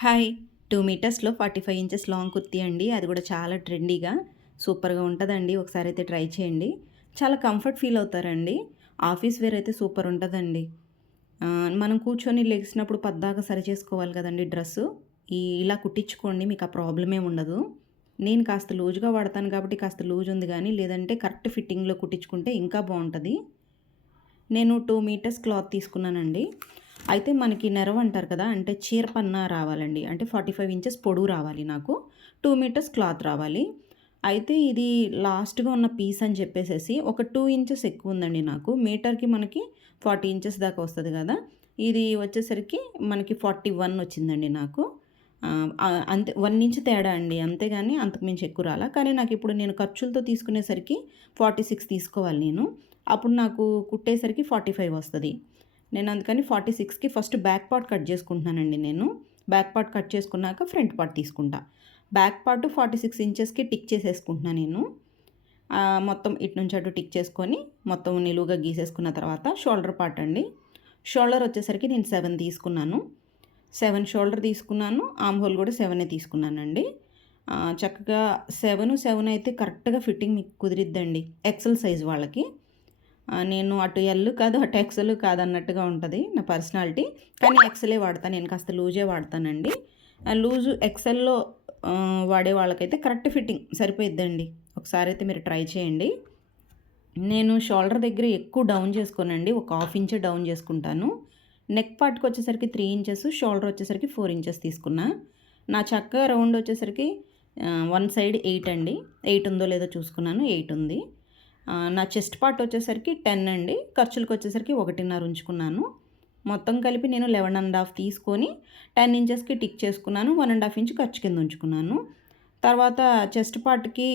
Hi. Two మీటర్స్లో forty five inches long kurti అండి. అది కూడా చాలా ట్రెండీగా సూపర్గా ఉంటుందండి. ఒకసారి అయితే ట్రై చేయండి. చాలా కంఫర్ట్ ఫీల్ అవుతారండి. ఆఫీస్ వేర్ అయితే సూపర్ ఉంటుందండి. మనం కూర్చొని లెగిసినప్పుడు పద్దాక సరి చేసుకోవాలి కదండి డ్రెస్సు. ఈ ఇలా కుట్టించుకోండి మీకు ఆ ప్రాబ్లమే ఉండదు. నేను కాస్త లూజ్గా వాడతాను కాబట్టి కాస్త లూజ్ ఉంది కానీ లేదంటే కరెక్ట్ ఫిట్టింగ్లో కుట్టించుకుంటే ఇంకా బాగుంటుంది. నేను టూ మీటర్స్ క్లాత్ తీసుకున్నానండి. అయితే మనకి నెరవ్ అంటారు కదా అంటే చీరపన్న రావాలండి. అంటే ఫార్టీ ఫైవ్ ఇంచెస్ పొడవు రావాలి నాకు. టూ మీటర్స్ క్లాత్ రావాలి. అయితే ఇది లాస్ట్గా ఉన్న పీస్ అని చెప్పేసేసి ఒక టూ ఇంచెస్ ఎక్కువ ఉందండి నాకు. మీటర్కి మనకి ఫార్టీ ఇంచెస్ దాకా వస్తుంది కదా. ఇది వచ్చేసరికి మనకి ఫార్టీ వన్ వచ్చిందండి నాకు. అంతే వన్ ఇంచ్ తేడా అండి. అంతేగాని అంతకుమించి ఎక్కువ రాలా. కానీ నాకు ఇప్పుడు నేను ఖర్చులతో తీసుకునేసరికి ఫార్టీ సిక్స్ తీసుకోవాలి నేను. అప్పుడు నాకు కుట్టేసరికి ఫార్టీ ఫైవ్ వస్తుంది. నేను అందుకని ఫార్టీ సిక్స్కి ఫస్ట్ బ్యాక్ పార్ట్ కట్ చేసుకుంటున్నానండి నేను. బ్యాక్ పార్ట్ కట్ చేసుకున్నాక ఫ్రంట్ పార్ట్ తీసుకుంటా. బ్యాక్ పార్ట్ ఫార్టీ సిక్స్ ఇంచెస్కి టిక్ చేసేసుకుంటున్నాను నేను. మొత్తం ఇటు నుంచి అటు టిక్ చేసుకొని మొత్తం నిలువుగా గీసేసుకున్న తర్వాత షోల్డర్ పార్ట్ అండి. షోల్డర్ వచ్చేసరికి నేను సెవెన్ తీసుకున్నాను. సెవెన్ షోల్డర్ తీసుకున్నాను. ఆమ్ హోల్ కూడా సెవెనే తీసుకున్నానండి. చక్కగా సెవెన్ సెవెన్ అయితే కరెక్ట్గా ఫిట్టింగ్ మీకు కుదిరిద్దండి. ఎక్సెల్ సైజ్ వాళ్ళకి. నేను అటు ఎల్లు కాదు అటు ఎక్సెల్ కాదు అన్నట్టుగా ఉంటుంది నా పర్సనాలిటీ. కానీ ఎక్సెలే వాడతాను నేను కాస్త లూజే వాడతానండి. లూజు ఎక్సెల్లో వాడే వాళ్ళకైతే కరెక్ట్ ఫిట్టింగ్ సరిపోయిద్దండి. ఒకసారి అయితే మీరు ట్రై చేయండి. నేను షోల్డర్ దగ్గర ఎక్కువ డౌన్ చేసుకోనండి ఒక హాఫ్ ఇంచ్ డౌన్ చేసుకుంటాను. నెక్ పార్ట్కి వచ్చేసరికి త్రీ ఇంచెస్ షోల్డర్ వచ్చేసరికి ఫోర్ ఇంచెస్ తీసుకున్నా. నా చక్క రౌండ్ వచ్చేసరికి వన్ సైడ్ ఎయిట్ అండి. ఎయిట్ ఉందో లేదో చూసుకున్నాను ఎయిట్ ఉంది. నా చెస్ట్ పార్ట్ వచ్చేసరికి టెన్ అండి. ఖర్చులకు వచ్చేసరికి ఒకటిన్నర ఉంచుకున్నాను. మొత్తం కలిపి నేను లెవెన్ అండ్ హాఫ్ తీసుకొని టెన్ ఇంచెస్కి టిక్ చేసుకున్నాను. వన్ అండ్ హాఫ్ ఇంచ్ ఖర్చు కింద ఉంచుకున్నాను. తర్వాత చెస్ట్ పార్ట్కి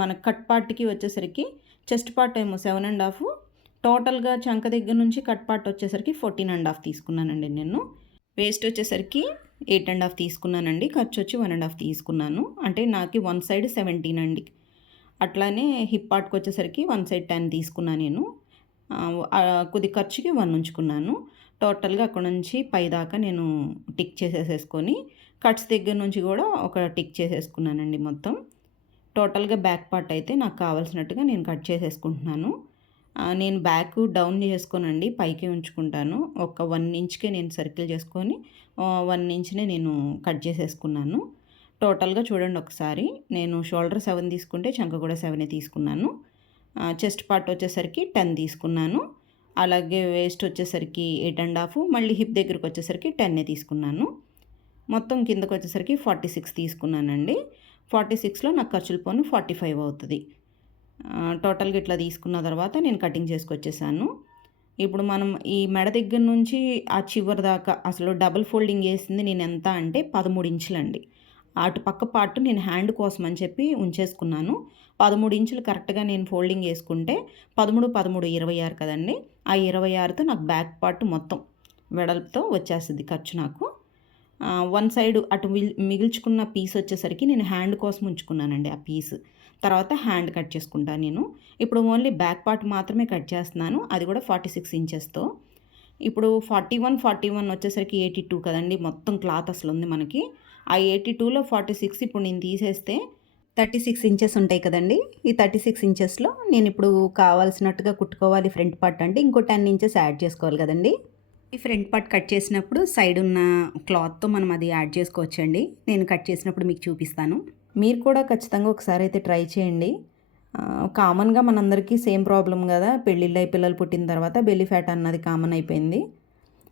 మన కట్ పార్ట్కి వచ్చేసరికి చెస్ట్ పార్ట్ ఏమో సెవెన్ అండ్ హాఫ్. టోటల్గా చంక దగ్గర నుంచి కట్ పార్ట్ వచ్చేసరికి ఫోర్టీన్ అండ్ హాఫ్ తీసుకున్నానండి నేను. వేస్ట్ వచ్చేసరికి ఎయిట్ అండ్ హాఫ్ తీసుకున్నానండి. ఖర్చు వచ్చి వన్ అండ్ హాఫ్ తీసుకున్నాను. అంటే నాకు వన్ సైడ్ సెవెంటీన్ అండి. అట్లానే హిప్ పార్ట్కి వచ్చేసరికి వన్ సైడ్ టెన్ తీసుకున్నాను నేను. కొద్ది ఖర్చుకి వన్ ఉంచుకున్నాను. టోటల్గా అక్కడ నుంచి పై దాకా నేను టిక్ చేసేసేసుకొని కట్స్ దగ్గర నుంచి కూడా ఒక టిక్ చేసేసుకున్నానండి మొత్తం. టోటల్గా బ్యాక్ పార్ట్ అయితే నాకు కావాల్సినట్టుగా నేను కట్ చేసేసుకుంటున్నాను. నేను బ్యాక్ డౌన్ చేసుకోనండి పైకి ఉంచుకుంటాను. ఒక వన్ ఇంచ్కే నేను సర్కిల్ చేసుకొని వన్ ఇంచ్నే నేను కట్ చేసేసుకున్నాను. టోటల్గా చూడండి ఒకసారి. నేను షోల్డర్ సెవెన్ తీసుకుంటే చంక కూడా సెవెనే తీసుకున్నాను. చెస్ట్ పార్ట్ వచ్చేసరికి టెన్ తీసుకున్నాను. అలాగే వేస్ట్ వచ్చేసరికి ఎయిట్ అండ్ హాఫ్ మళ్ళీ హిప్ దగ్గరికి వచ్చేసరికి టెన్నే తీసుకున్నాను. మొత్తం కిందకు వచ్చేసరికి ఫార్టీ సిక్స్ తీసుకున్నానండి. ఫార్టీ సిక్స్లో నాకు ఖర్చులు పోను ఫార్టీ ఫైవ్ అవుతుంది. టోటల్గా ఇట్లా తీసుకున్న తర్వాత నేను కటింగ్ చేసుకొచ్చేసాను. ఇప్పుడు మనం ఈ మెడ దగ్గర నుంచి ఆ చివరి దాకా అసలు డబుల్ ఫోల్డింగ్ వేసింది నేను ఎంత అంటే పదమూడు ఇంచులండి. అటు పక్క పార్ట్ నేను హ్యాండ్ కోసం అని చెప్పి ఉంచేసుకున్నాను. పదమూడు ఇంచులు కరెక్ట్గా నేను ఫోల్డింగ్ వేసుకుంటే పదమూడు పదమూడు ఇరవై ఆరు కదండి. ఆ ఇరవై ఆరుతో నాకు బ్యాక్ పార్ట్ మొత్తం వెడల్పుతో వచ్చేస్తుంది ఖర్చు నాకు. వన్ సైడ్ అటు మిగిల్చుకున్న పీస్ వచ్చేసరికి నేను హ్యాండ్ కోసం ఉంచుకున్నానండి ఆ పీస్. తర్వాత హ్యాండ్ కట్ చేసుకుంటాను నేను. ఇప్పుడు ఓన్లీ బ్యాక్ పార్ట్ మాత్రమే కట్ చేస్తున్నాను. అది కూడా ఫార్టీ సిక్స్ ఇంచెస్తో. ఇప్పుడు ఫార్టీ వన్ ఫార్టీ వన్ వచ్చేసరికి ఎయిటీ టూ కదండి. మొత్తం క్లాత్ అసలు ఉంది మనకి. ఆ ఎయిటీ టూలో ఫార్టీ సిక్స్ ఇప్పుడు నేను తీసేస్తే థర్టీ సిక్స్ ఇంచెస్ ఉంటాయి కదండి. ఈ థర్టీ సిక్స్ ఇంచెస్లో నేను ఇప్పుడు కావాల్సినట్టుగా కుట్టుకోవాలి ఫ్రంట్ పార్ట్ అంటే ఇంకో టెన్ ఇంచెస్ యాడ్ చేసుకోవాలి కదండి. ఈ ఫ్రంట్ పార్ట్ కట్ చేసినప్పుడు సైడ్ ఉన్న క్లాత్తో మనం అది యాడ్ చేసుకోవచ్చండి. నేను కట్ చేసినప్పుడు మీకు చూపిస్తాను. మీరు కూడా ఖచ్చితంగా ఒకసారి అయితే ట్రై చేయండి. కామన్గా మనందరికీ సేమ్ ప్రాబ్లం కదా. పెళ్ళిళ్ళు అయి పిల్లలు పుట్టిన తర్వాత బెల్లీ ఫ్యాట్ అన్నది కామన్ అయిపోయింది.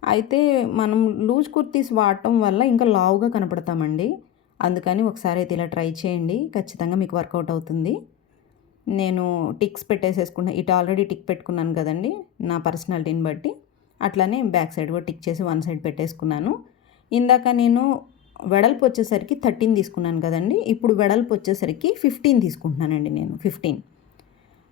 అయితే మనం లూజ్ కుర్తీస్ వాడటం వల్ల ఇంకా లావుగా కనపడతామండి. అందుకని ఒకసారి అయితే ఇలా ట్రై చేయండి. ఖచ్చితంగా మీకు వర్కౌట్ అవుతుంది. నేను టిక్స్ పెట్టేసేసుకున్నా ఇటు ఆల్రెడీ టిక్ పెట్టుకున్నాను కదండి నా పర్సనాలిటీని బట్టి. అట్లానే బ్యాక్ సైడ్ కూడా టిక్ చేసి వన్ సైడ్ పెట్టేసుకున్నాను. ఇందాక నేను వెడల్పు వచ్చేసరికి థర్టీన్ తీసుకున్నాను కదండి ఇప్పుడు వెడల్పు వచ్చేసరికి ఫిఫ్టీన్ తీసుకుంటున్నానండి నేను ఫిఫ్టీన్.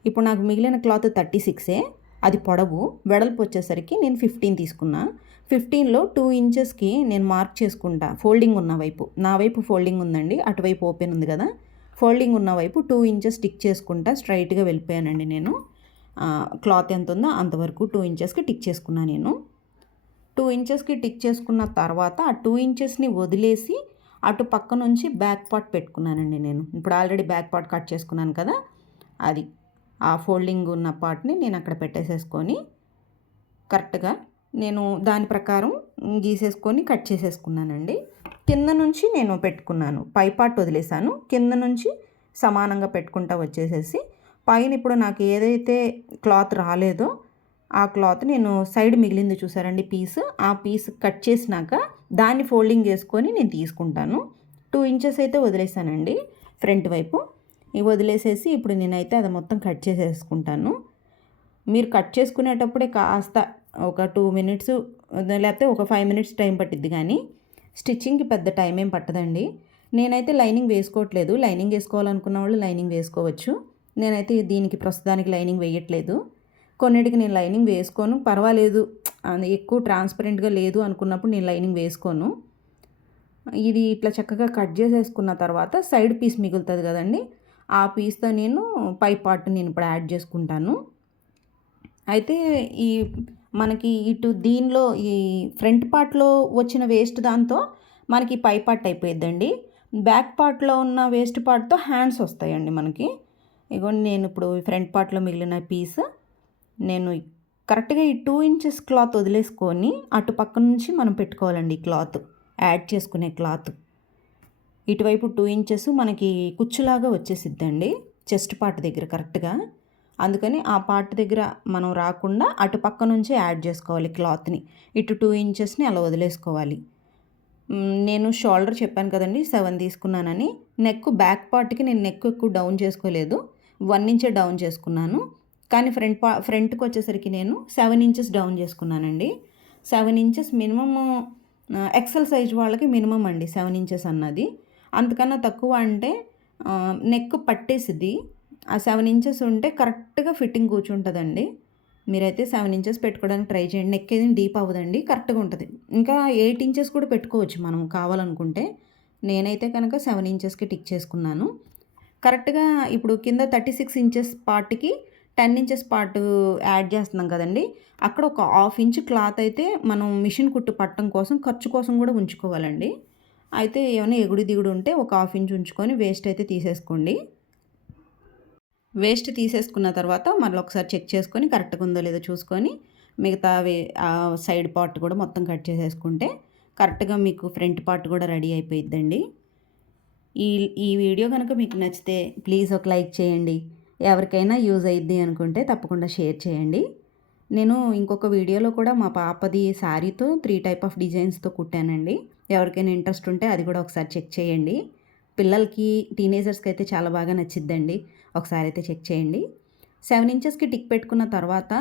ఇప్పుడు నాకు మిగిలిన క్లాత్ థర్టీ సిక్సే. అది పొడవు వెడల్పు వచ్చేసరికి నేను ఫిఫ్టీన్ తీసుకున్నా. ఫిఫ్టీన్లో టూ ఇంచెస్కి నేను మార్క్ చేసుకుంటా. ఫోల్డింగ్ ఉన్న వైపు. నా వైపు ఫోల్డింగ్ ఉందండి. అటువైపు ఓపెన్ ఉంది కదా. ఫోల్డింగ్ ఉన్న వైపు టూ ఇంచెస్ టిక్ చేసుకుంటా. స్ట్రైట్గా వెళ్ళిపోయానండి నేను. క్లాత్ ఎంత ఉందో అంతవరకు టూ ఇంచెస్కి టిక్ చేసుకున్నా నేను. టూ ఇంచెస్కి టిక్ చేసుకున్న తర్వాత ఆ టూ ఇంచెస్ని వదిలేసి అటు పక్క నుంచి బ్యాక్ పార్ట్ పెట్టుకున్నానండి నేను. ఇప్పుడు ఆల్రెడీ బ్యాక్ పార్ట్ కట్ చేసుకున్నాను కదా. అది. ఆ ఫోల్డింగ్ ఉన్న పార్ట్ని నేను అక్కడ పెట్టేసేసుకొని కరెక్ట్గా నేను దాని ప్రకారం గీసేసుకొని కట్ చేసేసుకున్నానండి. కింద నుంచి నేను పెట్టుకున్నాను. పై పార్ట్ వదిలేసాను. కింద నుంచి సమానంగా పెట్టుకుంటా వచ్చేసేసి పైన ఇప్పుడు నాకు ఏదైతే క్లాత్ రాలేదో ఆ క్లాత్ నేను సైడ్ మిగిలింది చూసారండి పీస్. ఆ పీస్ కట్ చేసినాక దాన్ని ఫోల్డింగ్ చేసుకొని నేను తీసుకుంటాను. టూ ఇంచెస్ అయితే వదిలేసానండి. ఫ్రంట్ వైపు. ఇవి వదిలేసేసి ఇప్పుడు నేనైతే అది మొత్తం కట్ చేసేసుకుంటాను. మీరు కట్ చేసుకునేటప్పుడే కాస్త ఒక టూ మినిట్స్ లేకపోతే ఒక ఫైవ్ మినిట్స్ టైం పట్టిద్ది కానీ స్టిచ్చింగ్కి పెద్ద టైం ఏం పట్టదండి. నేనైతే లైనింగ్ వేసుకోవట్లేదు. లైనింగ్ వేసుకోవాలనుకున్న వాళ్ళు లైనింగ్ వేసుకోవచ్చు. నేనైతే దీనికి ప్రస్తుతానికి లైనింగ్ వేయట్లేదు. కొన్నిటికి నేను లైనింగ్ వేసుకోను. పర్వాలేదు. అది ఎక్కువ ట్రాన్స్పరెంట్గా లేదు అనుకున్నప్పుడు నేను లైనింగ్ వేసుకోను. ఇది ఇట్లా చక్కగా కట్ చేసేసుకున్న తర్వాత సైడ్ పీస్ మిగులుతుంది కదండి. ఆ పీస్తో నేను పై పార్ట్ నేను ఇప్పుడు యాడ్ చేసుకుంటాను. అయితే ఈ మనకి ఇటు దీనిలో ఈ ఫ్రంట్ పార్ట్లో వచ్చిన వేస్ట్ దాంతో మనకి పై పార్ట్ అయిపోయిద్దండి. బ్యాక్ పార్ట్లో ఉన్న వేస్ట్ పార్ట్తో హ్యాండ్స్ వస్తాయండి మనకి. ఇగోండి నేను ఇప్పుడు ఫ్రంట్ పార్ట్లో మిగిలిన పీస్ నేను కరెక్ట్గా ఈ టూ ఇంచెస్ క్లాత్ వదిలేసుకొని అటు పక్క నుంచి మనం పెట్టుకోవాలండి క్లాత్. యాడ్ చేసుకునే క్లాత్. ఇటువైపు టూ ఇంచెస్ మనకి కుచ్చులాగా వచ్చేసిద్దండి చెస్ట్ పార్ట్ దగ్గర కరెక్ట్గా అందుకని ఆ పార్ట్ దగ్గర మనం రాకుండా అటు పక్క నుంచే యాడ్ చేసుకోవాలి క్లాత్ని ఇటు టూ ఇంచెస్ని అలా వదిలేసుకోవాలి. నేను షోల్డర్ చెప్పాను కదండి సెవెన్ తీసుకున్నానని. నెక్ బ్యాక్ పార్ట్కి నేను నెక్ ఎక్కువ డౌన్ చేసుకోలేదు. వన్ ఇంచే డౌన్ చేసుకున్నాను. కానీ ఫ్రంట్ పా ఫ్రంట్కి వచ్చేసరికి నేను సెవెన్ ఇంచెస్ డౌన్ చేసుకున్నానండి. Seven inches minimum XL size వాళ్ళకి మినిమం అండి సెవెన్ ఇంచెస్ అన్నది. అంతకన్నా తక్కువ అంటే నెక్ పట్టేసిద్ది. ఆ సెవెన్ ఇంచెస్ ఉంటే కరెక్ట్గా ఫిట్టింగ్ కూర్చుంటుందండి. మీరైతే సెవెన్ ఇంచెస్ పెట్టుకోవడానికి ట్రై చేయండి. నెక్ ఏది డీప్ అవ్వదండి కరెక్ట్గా ఉంటుంది. ఇంకా ఎయిట్ ఇంచెస్ కూడా పెట్టుకోవచ్చు మనం కావాలనుకుంటే. నేనైతే కనుక సెవెన్ ఇంచెస్కి టిక్ చేసుకున్నాను. కరెక్ట్గా ఇప్పుడు కింద థర్టీ సిక్స్ ఇంచెస్ పార్ట్కి టెన్ ఇంచెస్ పార్ట్ యాడ్ చేస్తున్నాం కదండి. అక్కడ ఒక హాఫ్ ఇంచ్ క్లాత్ అయితే మనం మిషన్ కుట్టు పట్టడం కోసం ఖర్చు కోసం కూడా ఉంచుకోవాలండి. అయితే ఏమైనా ఎగుడు దిగుడు ఉంటే ఒక హాఫ్ ఇంచ్ ఉంచుకొని వేస్ట్ అయితే తీసేసుకోండి. వేస్ట్ తీసేసుకున్న తర్వాత మళ్ళీ ఒకసారి చెక్ చేసుకొని కరెక్ట్గా ఉందో లేదో చూసుకొని మిగతా వే సైడ్ పార్ట్ కూడా మొత్తం కట్ చేసేసుకుంటే కరెక్ట్గా మీకు ఫ్రంట్ పార్ట్ కూడా రెడీ అయిపోయిద్దండి. ఈ ఈ వీడియో కనుక మీకు నచ్చితే ప్లీజ్ ఒక లైక్ చేయండి. ఎవరికైనా యూజ్ అయ్యిద్ది అనుకుంటే తప్పకుండా షేర్ చేయండి. నేను ఇంకొక వీడియోలో కూడా మా పాపది శారీతో త్రీ టైప్ ఆఫ్ డిజైన్స్తో కుట్టానండి. ఎవరికైనా ఇంట్రెస్ట్ ఉంటే అది కూడా ఒకసారి చెక్ చేయండి. పిల్లలకి టీనేజర్స్కి అయితే చాలా బాగా నచ్చిద్దండి. ఒకసారి అయితే చెక్ చేయండి. సెవెన్ ఇంచెస్కి టిక్ పెట్టుకున్న తర్వాత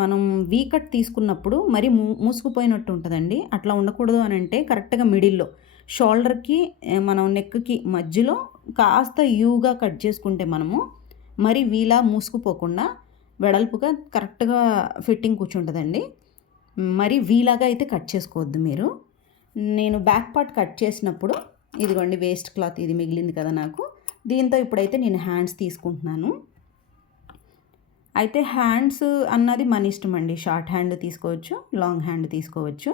మనం వీ కట్ తీసుకున్నప్పుడు మరీ మూ మూసుకుపోయినట్టు ఉంటుందండి. అట్లా ఉండకూడదు అని అంటే కరెక్ట్గా మిడిల్లో షోల్డర్కి మనం నెక్కి మధ్యలో కాస్త యూగా కట్ చేసుకుంటే మనము మరి వీలా మూసుకుపోకుండా వెడల్పుగా కరెక్ట్గా ఫిట్టింగ్ కూర్చుంటుందండి. మరి వీలాగా అయితే కట్ చేసుకోవద్దు మీరు. నేను బ్యాక్ పార్ట్ కట్ చేసినప్పుడు ఇదిగోండి వేస్ట్ క్లాత్ ఇది మిగిలింది కదా నాకు. దీంతో ఇప్పుడైతే నేను హ్యాండ్స్ తీసుకుంటున్నాను. అయితే హ్యాండ్స్ అన్నది మన ఇష్టం అండి. షార్ట్ హ్యాండ్ తీసుకోవచ్చు లాంగ్ హ్యాండ్ తీసుకోవచ్చు.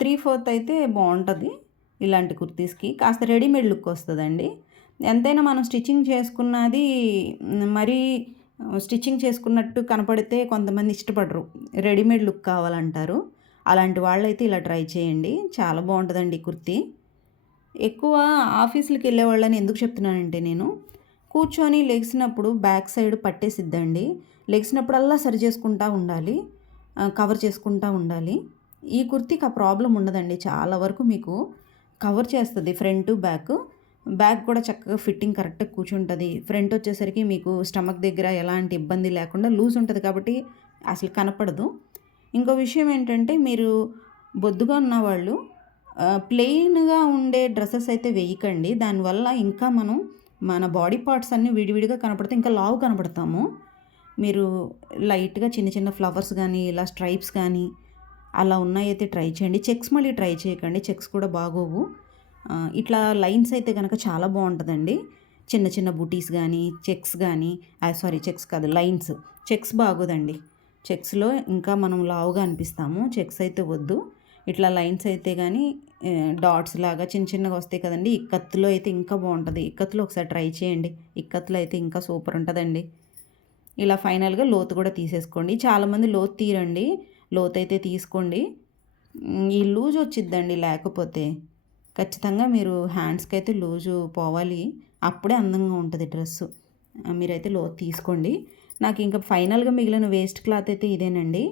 త్రీ ఫోర్త్ అయితే బాగుంటుంది ఇలాంటి కుర్తీస్కి. కాస్త రెడీమేడ్ లుక్ వస్తుందండి. ఎంతైనా మనం స్టిచ్చింగ్ చేసుకున్నది మరీ స్టిచ్చింగ్ చేసుకున్నట్టు కనపడితే కొంతమంది ఇష్టపడరు. రెడీమేడ్ లుక్ కావాలంటారు. అలాంటి వాళ్ళైతే ఇలా ట్రై చేయండి. చాలా బాగుంటుందండి కుర్తీ. ఎక్కువ ఆఫీసులకు వెళ్ళే వాళ్ళని ఎందుకు చెప్తున్నానంటే నేను కూర్చొని లెగ్సినప్పుడు బ్యాక్ సైడ్ పట్టేసిద్దండి. లెగ్సినప్పుడల్లా సరి చేసుకుంటా ఉండాలి కవర్ చేసుకుంటా ఉండాలి. ఈ కుర్తీకి ఆ ప్రాబ్లం ఉండదండి. చాలా వరకు మీకు కవర్ చేస్తుంది ఫ్రంట్ బ్యాక్. బ్యాక్ కూడా చక్కగా ఫిట్టింగ్ కరెక్ట్గా కూర్చుంటుంది. ఫ్రంట్ వచ్చేసరికి మీకు స్టమక్ దగ్గర ఎలాంటి ఇబ్బంది లేకుండా లూజ్ ఉంటుంది కాబట్టి అసలు కనపడదు. ఇంకో విషయం ఏంటంటే మీరు బొద్దుగా ఉన్నవాళ్ళు ప్లెయిన్గా ఉండే డ్రెస్సెస్ అయితే వేయకండి. దానివల్ల ఇంకా మనం మన బాడీ పార్ట్స్ అన్నీ విడివిడిగా కనపడితే ఇంకా లావు కనపడతాము. మీరు లైట్గా చిన్న చిన్న ఫ్లవర్స్ కానీ ఇలా స్ట్రైప్స్ కానీ అలా ఉన్నాయైతే ట్రై చేయండి. చెక్స్ మళ్ళీ ట్రై చేయకండి. చెక్స్ కూడా బాగోవు. ఇట్లా లైన్స్ అయితే కనుక చాలా బాగుంటుందండి. చిన్న చిన్న బుటీస్ కానీ చెక్స్ కానీ సారీ చెక్స్ కాదు లైన్స్. చెక్స్ బాగోదండి. చెక్స్లో ఇంకా మనం లావుగా అనిపిస్తాము. చెక్స్ అయితే వద్దు. ఇట్లా లైన్స్ అయితే కానీ డాట్స్ లాగా చిన్న చిన్నగా వస్తాయి కదండి. ఇక్కత్తులో అయితే ఇంకా బాగుంటుంది. ఇక్కత్తులో ఒకసారి ట్రై చేయండి. ఇక్కత్తులో అయితే ఇంకా సూపర్ ఉంటుందండి. ఇలా ఫైనల్గా లోతు కూడా తీసేసుకోండి. చాలామంది లోతు తీరండి లోతు అయితే తీసుకోండి. ఈ లూజ్ వచ్చిద్దండి లేకపోతే ఖచ్చితంగా మీరు హ్యాండ్స్కి అయితే లూజు పోవాలి. అప్పుడే అందంగా ఉంటుంది డ్రెస్సు. మీరైతే లోతు తీసుకోండి. నాకు ఇంకా ఫైనల్గా మిగిలిన వేస్ట్ క్లాత్ అయితే ఇదేనండి.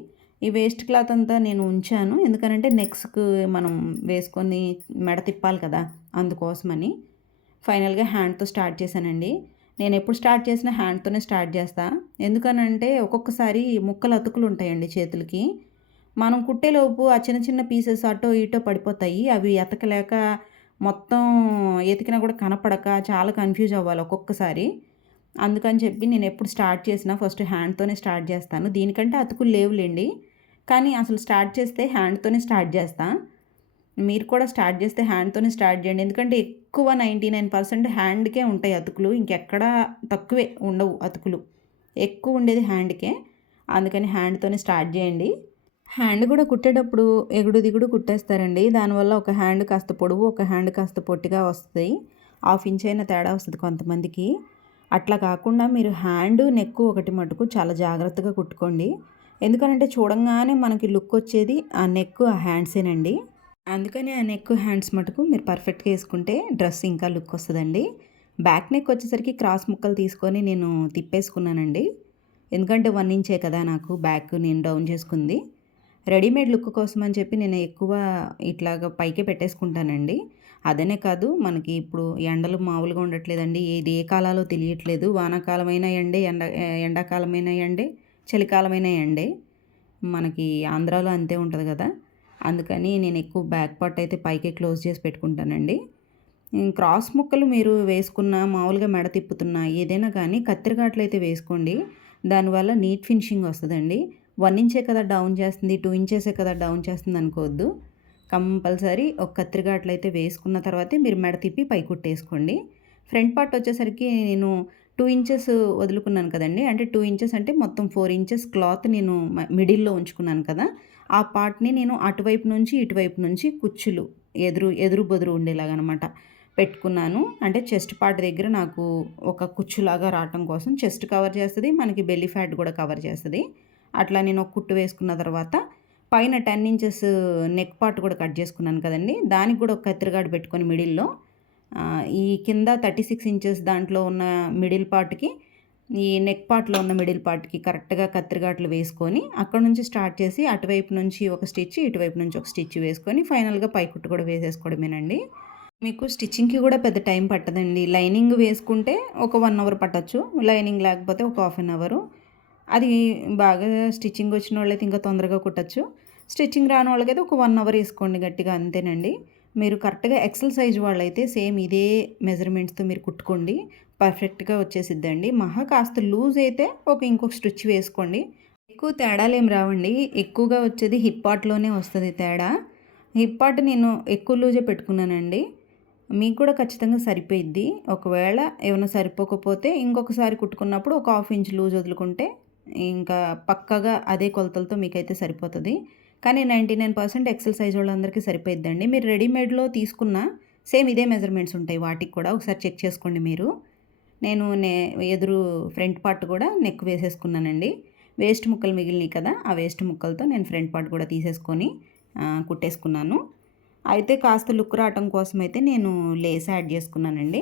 ఈ వేస్ట్ క్లాత్ అంతా నేను ఉంచాను. ఎందుకనంటే నెక్స్ట్కి మనం వేసుకొని మెడ తిప్పాలి కదా అందుకోసమని. ఫైనల్గా హ్యాండ్తో స్టార్ట్ చేశానండి. నేను ఎప్పుడు స్టార్ట్ చేసిన హ్యాండ్తోనే స్టార్ట్ చేస్తా. ఎందుకనంటే ఒక్కొక్కసారి ముక్కలు అతుకులు ఉంటాయండి చేతులకి. మనం కుట్టేలోపు ఆ చిన్న చిన్న పీసెస్ అటో ఇటో పడిపోతాయి. అవి ఎతకలేక మొత్తం ఎతికినా కూడా కనపడక చాలా కన్ఫ్యూజ్ అవ్వాలి ఒక్కొక్కసారి. అందుకని చెప్పి నేను ఎప్పుడు స్టార్ట్ చేసినా ఫస్ట్ హ్యాండ్తోనే స్టార్ట్ చేస్తాను. దీనికంటే అతుకులు లేవులేండి. కానీ అసలు స్టార్ట్ చేస్తే హ్యాండ్తోనే స్టార్ట్ చేస్తాను మీరు కూడా స్టార్ట్ చేస్తే హ్యాండ్తోనే స్టార్ట్ చేయండి. ఎందుకంటే ఎక్కువ నైంటీ నైన్ పర్సెంట్ హ్యాండ్కే ఉంటాయి అతుకులు. ఇంకెక్కడా తక్కువే ఉండవు అతుకులు. ఎక్కువ ఉండేది హ్యాండ్కే. అందుకని హ్యాండ్తోనే స్టార్ట్ చేయండి. హ్యాండ్ కూడా కుట్టేటప్పుడు ఎగుడు దిగుడు కుట్టేస్తారండి. దానివల్ల ఒక హ్యాండ్ కాస్త పొడవు ఒక హ్యాండ్ కాస్త పొట్టిగా వస్తుంది. హాఫ్ ఇంచ్ అయిన తేడా వస్తుంది కొంతమందికి. అట్లా కాకుండా మీరు హ్యాండ్ నెక్ ఒకటి మటుకు చాలా జాగ్రత్తగా కుట్టుకోండి. ఎందుకనంటే చూడంగానే మనకి లుక్ వచ్చేది ఆ నెక్ ఆ హ్యాండ్సేనండి అందుకని ఆ నెక్ హ్యాండ్స్ మటుకు మీరు పర్ఫెక్ట్గా వేసుకుంటే డ్రెస్ ఇంకా లుక్ వస్తుందండి. బ్యాక్ నెక్ వచ్చేసరికి క్రాస్ ముక్కలు తీసుకొని నేను తిప్పేసుకున్నానండి. ఎందుకంటే వన్ ఇంచే కదా నాకు బ్యాక్ నేను డౌన్ చేసుకుంది. రెడీమేడ్ లుక్ కోసం అని చెప్పి నేను ఎక్కువ ఇట్లాగా పైకే పెట్టేసుకుంటానండి. అదనే కాదు మనకి ఇప్పుడు ఎండలు మామూలుగా ఉండట్లేదండి. ఏది ఏ కాలాలో తెలియట్లేదు. వానాకాలమైన ఎండే ఎండ ఎండాకాలమైన ఎండే చలికాలమైన ఎండే. మనకి ఆంధ్రాలో అంతే ఉంటుంది కదా. అందుకని నేను ఎక్కువ బ్యాక్ పార్ట్ అయితే పైకే క్లోజ్ చేసి పెట్టుకుంటానండి. క్రాస్ ముక్కలు మీరు వేసుకున్న మామూలుగా మెడ తిప్పుతున్న ఏదైనా కానీ కత్తిరిగాట్లు అయితే వేసుకోండి. దానివల్ల నీట్ ఫినిషింగ్ వస్తుందండి. వన్ ఇంచే కదా డౌన్ చేస్తుంది టూ ఇంచెసే కదా డౌన్ చేస్తుంది అనుకోవద్దు. కంపల్సరీ ఒక కత్తిరిగా అట్లయితే వేసుకున్న తర్వాతే మీరు మెడ తిప్పి పై కుట్టేసుకోండి. ఫ్రంట్ పార్ట్ వచ్చేసరికి నేను టూ ఇంచెస్ వదులుకున్నాను కదండి. అంటే టూ ఇంచెస్ అంటే మొత్తం ఫోర్ ఇంచెస్ క్లాత్ నేను మిడిల్లో ఉంచుకున్నాను కదా. ఆ పార్ట్ని నేను అటువైపు నుంచి ఇటువైపు నుంచి కుచ్చులు ఎదురు ఎదురు బొదురు ఉండేలాగా అనమాట పెట్టుకున్నాను. అంటే చెస్ట్ పార్ట్ దగ్గర నాకు ఒక కుచ్చులాగా రావటం కోసం చెస్ట్ కవర్ చేస్తుంది మనకి బెల్లీ ఫ్యాట్ కూడా కవర్ చేస్తుంది. అట్లా నేను ఒక కుట్టు వేసుకున్న తర్వాత పైన టెన్ ఇంచెస్ నెక్ పార్ట్ కూడా కట్ చేసుకున్నాను కదండి. దానికి కూడా ఒక కత్తిరిగాడు పెట్టుకొని మిడిల్లో ఈ కింద థర్టీ సిక్స్ ఇంచెస్ దాంట్లో ఉన్న మిడిల్ పార్ట్కి ఈ నెక్ పార్ట్లో ఉన్న మిడిల్ పార్ట్కి కరెక్ట్గా కత్తిరిగాట్లు వేసుకొని అక్కడ నుంచి స్టార్ట్ చేసి అటువైపు నుంచి ఒక స్టిచ్ ఇటువైపు నుంచి ఒక స్టిచ్ వేసుకొని ఫైనల్గా పైకుట్టు కూడా వేసేసుకోవడమేనండి. మీకు స్టిచ్చింగ్కి కూడా పెద్ద టైం పట్టదండి. లైనింగ్ వేసుకుంటే ఒక వన్ అవర్ పట్టచ్చు. లైనింగ్ లేకపోతే ఒక హాఫ్ అన్ అవరు. అది బాగా స్టిచ్చింగ్ వచ్చిన వాళ్ళైతే ఇంకా తొందరగా కుట్టచ్చు. స్టిచ్చింగ్ రాని వాళ్ళకైతే ఒక వన్ అవర్ వేసుకోండి గట్టిగా అంతేనండి. మీరు కరెక్ట్గా ఎక్సెల్ సైజ్ వాళ్ళైతే సేమ్ ఇదే మెజర్మెంట్స్తో మీరు కుట్టుకోండి. పర్ఫెక్ట్గా వచ్చేసిద్దండి. మహా కాస్త లూజ్ అయితే ఒక ఇంకొక స్టిచ్ వేసుకోండి. ఎక్కువ తేడాలు ఏం రావండి. ఎక్కువగా వచ్చేది హిప్ పార్ట్లోనే వస్తుంది తేడా. హిప్ పార్ట్ నేను ఎక్కువ లూజే పెట్టుకున్నానండి. మీకు కూడా ఖచ్చితంగా సరిపోయిద్ది. ఒకవేళ ఏమైనా సరిపోకపోతే ఇంకొకసారి కుట్టుకున్నప్పుడు ఒక హాఫ్ ఇంచ్ లూజ్ వదులుకుంటే ఇంకా పక్కగా అదే కొలతలతో మీకైతే సరిపోతుంది. కానీ ninety nine percent XL size వాళ్ళందరికీ సరిపోయిద్దండి. మీరు రెడీమేడ్లో తీసుకున్న సేమ్ ఇదే మెజర్మెంట్స్ ఉంటాయి వాటికి కూడా. ఒకసారి చెక్ చేసుకోండి మీరు. నేను నే ఎదురు ఫ్రంట్ పార్ట్ కూడా నెక్ వేసేసుకున్నానండి. వేస్ట్ ముక్కలు మిగిలినాయి కదా ఆ వేస్ట్ ముక్కలతో నేను ఫ్రంట్ పార్ట్ కూడా తీసేసుకొని కుట్టేసుకున్నాను. అయితే కాస్త లుక్ రావటం కోసం అయితే నేను లేస్ యాడ్ చేసుకున్నానండి.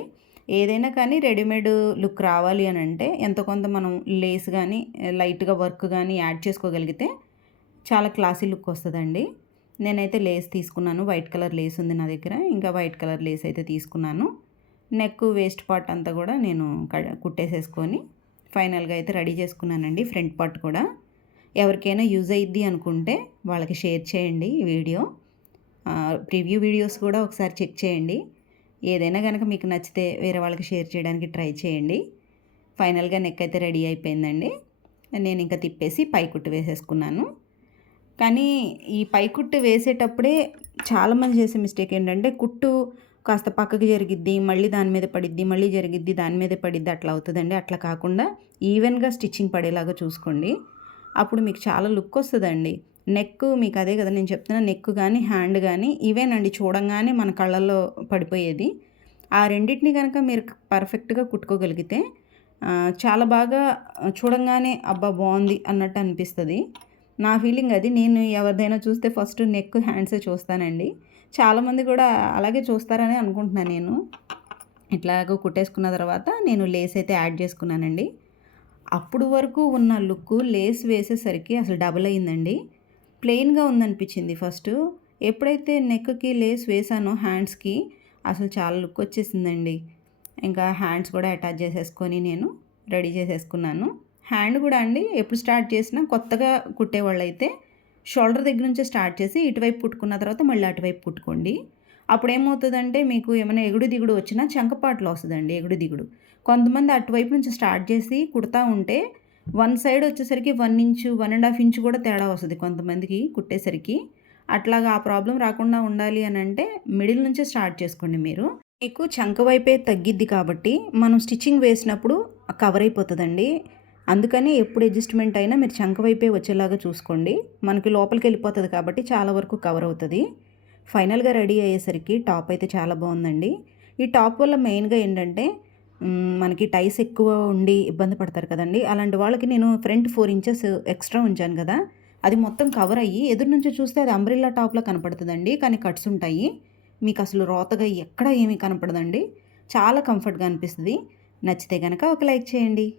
ఏదైనా కానీ రెడీమేడ్ లుక్ రావాలి అని అంటే ఎంత కొంత మనం లేస్ కానీ లైట్గా వర్క్ కానీ యాడ్ చేసుకోగలిగితే చాలా క్లాసీ లుక్ వస్తుందండి. నేనైతే లేస్ తీసుకున్నాను. వైట్ కలర్ లేస్ ఉంది నా దగ్గర. ఇంకా వైట్ కలర్ లేస్ అయితే తీసుకున్నాను. నెక్ వేస్ట్ పార్ట్ అంతా కూడా నేను కుట్టేసేసుకొని ఫైనల్గా అయితే రెడీ చేసుకున్నానండి. ఫ్రంట్ పార్ట్ కూడా. ఎవరికైనా యూజ్ అయ్యిద్ది అనుకుంటే వాళ్ళకి షేర్ చేయండి ఈ వీడియో. ప్రివ్యూ వీడియోస్ కూడా ఒకసారి చెక్ చేయండి. ఏదైనా కనుక మీకు నచ్చితే వేరే వాళ్ళకి షేర్ చేయడానికి ట్రై చేయండి. ఫైనల్గా నెక్ అయితే రెడీ అయిపోయిందండి. నేను ఇంకా తిప్పేసి పైకుట్టు వేసేసుకున్నాను. కానీ ఈ పైకుట్టు వేసేటప్పుడే చాలామంది చేసే మిస్టేక్ ఏంటంటే కుట్టు కాస్త పక్కకి జరిగిద్ది మళ్ళీ దాని మీద పడిద్ది మళ్ళీ జరిగిద్ది దాని మీద పడిద్ది అట్లా అవుతుందండి. అట్లా కాకుండా ఈవెన్గా స్టిచ్చింగ్ పడేలాగా చూసుకోండి. అప్పుడు మీకు చాలా లుక్ వస్తుందండి. నెక్ మీకు అదే కదా నేను చెప్తున్నా నెక్ కానీ హ్యాండ్ కానీ ఇవేనండి చూడంగానే మన కళ్ళల్లో పడిపోయేది. ఆ రెండింటిని కనుక మీరు పర్ఫెక్ట్గా కుట్టుకోగలిగితే చాలా బాగా చూడంగానే అబ్బా బాగుంది అన్నట్టు అనిపిస్తుంది. నా ఫీలింగ్ అది. నేను ఎవరిదైనా చూస్తే ఫస్ట్ నెక్ హ్యాండ్సే చూస్తానండి. చాలామంది కూడా అలాగే చూస్తారని అనుకుంటున్నాను నేను. ఇట్లాగో కుట్టేసుకున్న తర్వాత నేను లేస్ అయితే యాడ్ చేసుకున్నానండి. అప్పుడు వరకు ఉన్న లుక్ లేస్ వేసేసరికి అసలు డబుల్ అయిందండి. ప్లెయిన్గా ఉందనిపించింది ఫస్ట్. ఎప్పుడైతే నెక్కి లేస్ వేసానో హ్యాండ్స్కి అసలు చాలా లుక్ వచ్చేసిందండి. ఇంకా హ్యాండ్స్ కూడా అటాచ్ చేసేసుకొని నేను రెడీ చేసేసుకున్నాను. హ్యాండ్ కూడా అండి ఎప్పుడు స్టార్ట్ చేసినా కొత్తగా కుట్టేవాళ్ళు అయితే షోల్డర్ దగ్గర నుంచే స్టార్ట్ చేసి ఇటువైపు పుట్టుకున్న తర్వాత మళ్ళీ అటువైపు పుట్టుకోండి. అప్పుడు ఏమవుతుందంటే మీకు ఏమైనా ఎగుడు దిగుడు వచ్చినా చంకపాట్లు వస్తుందండి ఎగుడు దిగుడు. కొంతమంది అటువైపు నుంచి స్టార్ట్ చేసి కుడతా ఉంటే వన్ సైడ్ వచ్చేసరికి one inch one and half inch కూడా తేడా వస్తుంది కొంతమందికి కుట్టేసరికి. అట్లాగా ఆ ప్రాబ్లం రాకుండా ఉండాలి అని అంటే మిడిల్ నుంచే స్టార్ట్ చేసుకోండి మీరు. మీకు చంక వైపే తగ్గిద్ది కాబట్టి మనం స్టిచ్చింగ్ వేసినప్పుడు కవర్ అయిపోతుందండి. అందుకని ఎప్పుడు అడ్జస్ట్మెంట్ అయినా మీరు చంక వైపే వచ్చేలాగా చూసుకోండి. మనకి లోపలికి వెళ్ళిపోతుంది కాబట్టి చాలా వరకు కవర్ అవుతుంది. ఫైనల్గా రెడీ అయ్యేసరికి టాప్ అయితే చాలా బాగుందండి. ఈ టాప్ వల్ల మెయిన్గా ఏంటంటే మనకి టైస్ ఎక్కువ ఉండి ఇబ్బంది పడతారు కదండి. అలాంటి వాళ్ళకి నేను ఫ్రంట్ ఫోర్ ఇంచెస్ ఎక్స్ట్రా ఉంచాను కదా. అది మొత్తం కవర్ అయ్యి ఎదురు నుంచి చూస్తే అది అంబ్రిల్లా టాప్లో కనపడుతుందండి. కానీ కట్స్ ఉంటాయి. మీకు అసలు రోతగా ఎక్కడ ఏమీ కనపడదండి. చాలా కంఫర్ట్గా అనిపిస్తుంది. నచ్చితే కనుక ఒక లైక్ చేయండి.